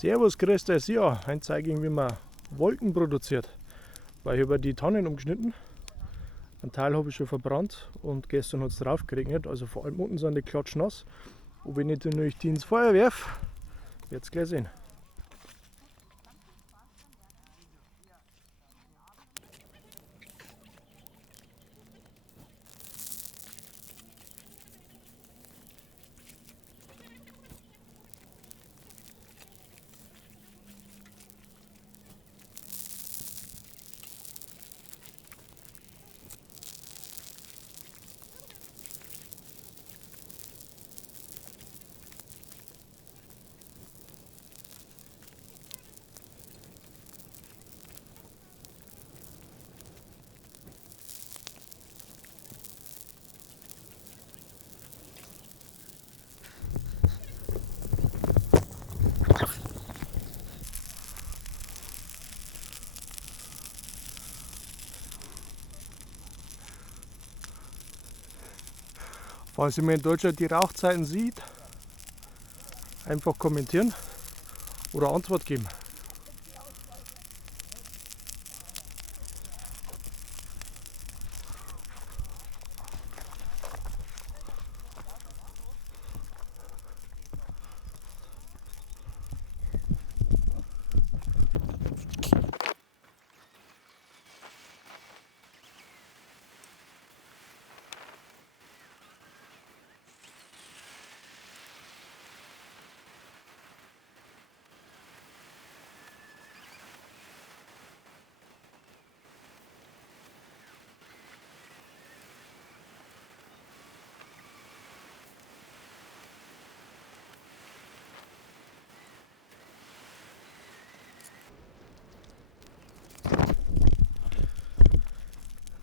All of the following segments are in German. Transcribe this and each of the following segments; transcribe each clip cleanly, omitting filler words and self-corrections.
Servus, grüßt euch. Ja, heute zeige ich, wie man Wolken produziert. Weil ich habe die Tannen umgeschnitten. Ein Teil habe ich schon verbrannt und gestern hat es drauf geregnet. Also vor allem unten sind die klatschnass. Ob ich nicht natürlich die ins Feuer werfe, werdet ihr gleich sehen. Falls ihr mir in Deutschland die Rauchzeiten sieht, einfach kommentieren oder Antwort geben.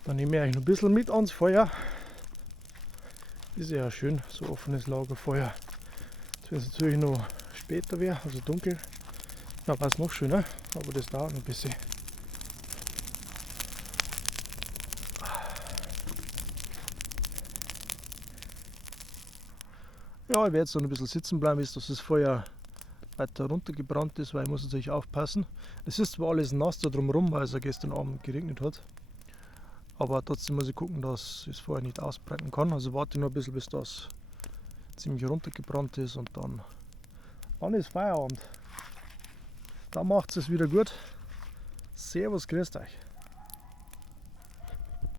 Dann nehme ich euch noch ein bisschen mit ans Feuer. Ist ja schön, so offenes Lagerfeuer. Jetzt, wenn es natürlich noch später wäre, also dunkel, dann war es noch schöner, aber das dauert noch ein bisschen. Ja, ich werde jetzt noch ein bisschen sitzen bleiben, bis das Feuer weiter runtergebrannt ist, weil ich muss natürlich aufpassen. Es ist zwar alles nass da drumherum, weil es ja gestern Abend geregnet hat. Aber trotzdem muss ich gucken, dass das Feuer nicht ausbreiten kann. Also warte nur ein bisschen, bis das ziemlich runtergebrannt ist und dann ist Feierabend. Dann macht es wieder gut. Servus, grüßt euch.